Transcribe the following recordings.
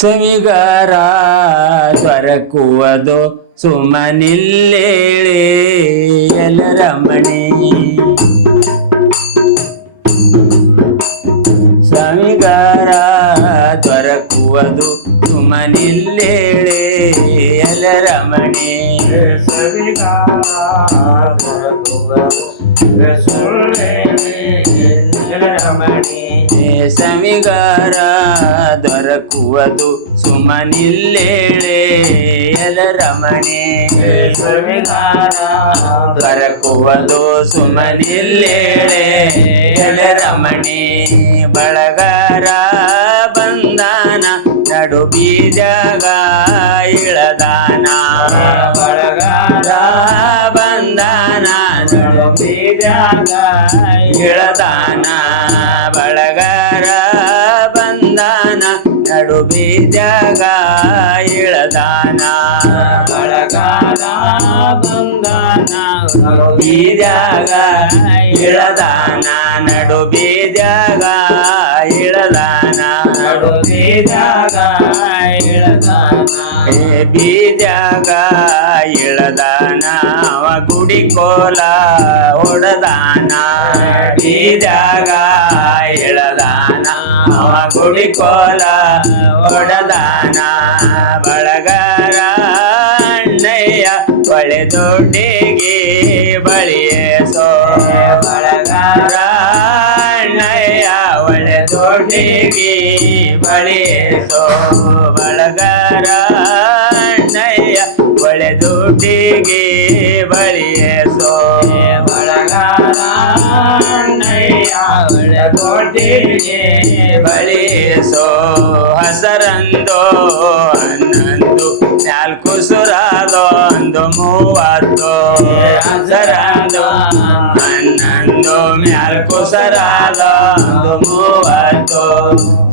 ಸವಿಗಾರ ದೊರಕುವುದು ಸುಮನಿಲ್ಲೇಳೆ ಎಲರಮಣಿ. ಸವಿಗಾರ ದೊರಕುವುದು ಸುಮನಿಲ್ಲೇಳೆ ಎಲರಮಣಿ. ಸವಿಗಾರ ದೊರಕುವುದು ರಮಣಿ. ಸವಿಗಾರ ದೊರಕುವುದು ಸುಮನಿಲ್ಲೇಳೆ ಎಲರಮಣಿ. ಸವಿಗಾರ ದೊರಕುವುದು ಸುಮನಿಲ್ಲೇಳೆ ಎಲರಮಣಿ. ಬಳಗಾರ ಬಂದಾನ ನಡು ಬೀಜಗ ಇಳದಾನ. ಬಳಗಾರ ಬಂದಾನ ನಡು ಬೀಜಗ ಇಳದಾನ. ಬಳಗಾರ ಬಂದಾನ ನಡು ಬೀಜಗ ಇಳದಾನ. ಬಳಗಾರ ಬಂದಾನ ನಡು ಬೀಜಗ ಇಳದಾನ. ನಡು ಬೀಜಗ ಇಳದಾನ. ನಡು ಬೀಜಗ ಇಳದಾನ. ಬೀಜಗ ಇಳದಾನ ಅವ ಗುಡಿ ಕೋಲ ಹೊಡದಾನ. ಬೀಜಗ ಇಳದಾನ ಅವ ಗುಡಿ ಕೋಲ ಹೊಡದಾನ. ಬಳಗಾರ ಅಣ್ಣಯ್ಯ ಒಳೆ ದೊಡ್ಡಿಗೆ ಬಳಿಯೇಸೋ. ಬಳಗಾರ ಅಣ್ಣಯ್ಯ ಒಳೆ ದೊಡ್ಡಿಗೆ ಬಳಿಯೇಸೋ. ಬಳಗಾರ ಅಣ್ಣಯ್ಯ ಒಳೆ ದೊಡ್ಡಿಗೆ ಬಳಿಯೇಸೋ. ಬಳಗಾರ ಅಣ್ಣಯ್ಯ ಒಳೆ ದೊಡ್ಡಿಗೆ ಬಳಿಯೇಸೋ. ಹಸರಂದೋ ಹನ್ನೊಂದು ನಾಲ್ಕು ಸುರಾದೋ ಒಂದು ಮೂವತ್ತು. ಹಸರಂದೋ ಹನ್ನೊಂದು ನಾಲ್ಕು ಸರಾದೋ ಒಂದು ಮೂವತ್ತು.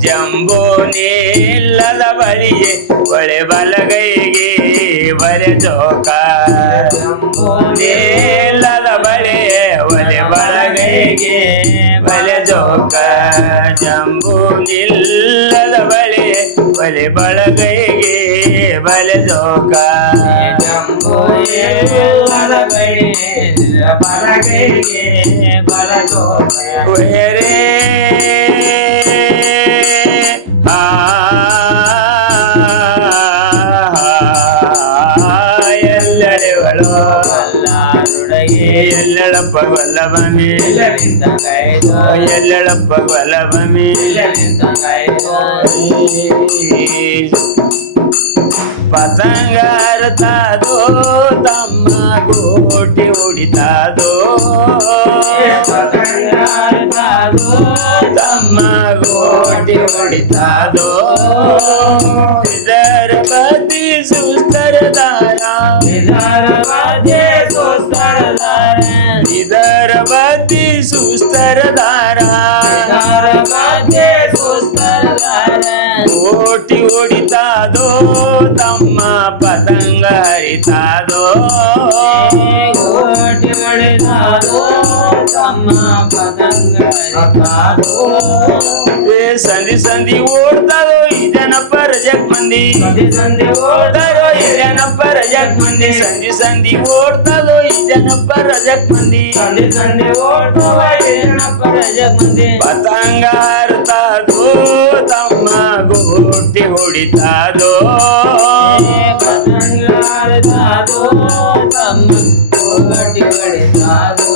ಜಂಬೂ ನೀಲ್ಲದ ಬಳಿಯೇ ಒಳೆ ಬಲಗೈಗೆ ಬಲೆ ಜೋಕ. ಜಂಬೂ ನೀಲ್ಲದ ಬಳಿಯೇ ಒಲೆ ಬಲಗೈಗೆ ಬಲೆ ಜೋಕ. ಜಂಬೂ ನಿಲ್ಲದ ಬಳಿಯೇ ಒಲೆ ಬಲಗೈಗೆ ಬಲೆ ಜೋಕ. ಜಂಬೂ ಇಲ್ಲದ ಬಳಿಯೇ ಬಲಗೈಗೆ ಬಲೆ ಜೋಕ. ವೇರೇ ಎಲ್ಲೆಡೆವಳು ಅಲ್ಲಾರುಡೆಗೆ ಎಲ್ಲೆಳಪ್ಪ ವಲ್ಲಭಮಿ. ಎಲ್ಲರಿಂದ ಕೈದು ಎಲ್ಲೆಳಪ್ಪ ವಲ್ಲಭಮಿ. ಎಲ್ಲರಿಂದ ಕೈದು ಪತಂಗ ಅರತಾದೋ ತಮ್ಮ ಗೋಟಿ ಹೊಡಿತಾದೋ. ಪತಂಗಾರತಾದೋ ತಮ್ಮ ಗೋಟಿ ಹೊಡಿತಾದೋ. ಇದರ ಬದಿ ಸುಸ್ತರದಾರ. ಇದರ ಮಧ್ಯೆ ಸುಸ್ತರದಾರ. ಇದರ ಬದಿ ಸುಸ್ತರದಾರ. ಇದರ ಮಧ್ಯೆ ಸುಸ್ತರದಾರ. ಕೋಟಿ ಹೊಡಿತಾದೋ ತಮ್ಮ ಪತಂಗ ಹರಿತಾದೋ. ಕೋಟಿ ಹೊಡೆದಾದೋ ತಮ್ಮ ಪತಂಗ ಹರಿತಾದೋ. ಸಂಧಿ ಸಂಧಿ ಓಡ್ತಾರೋ ಈ ಜನಪ್ಪ ರಜಕ್ ಮಂದಿ. ಸಂಧಿ ಸಂಧಿ ಓಡ್ತಾರೋ ಈ ಜನಪ್ಪ ರಜಕ್ ಮಂದಿ. ಸಂಧಿ ಸಂಧಿ ಓಡ್ತಾರೋ ಈ ಜನಪ್ಪ ರಜಕ್ ಮಂದಿ. ಸಂಧಿ ಸಂಧಿ ಓಡ್ತವ ಏನಪ್ಪ ರಜ ಮಂದಿ. ಪತಂಗ ಹರಿತಾದೋ ತಮ್ಮ ಗೋಟಿ ಹೊಡಿತಾದೋ. ಪತಂಗ ಹರಿತಾದೋ ತಮ್ಮ ಕೋಟಿ ಹೊಡೆದಾದೋ.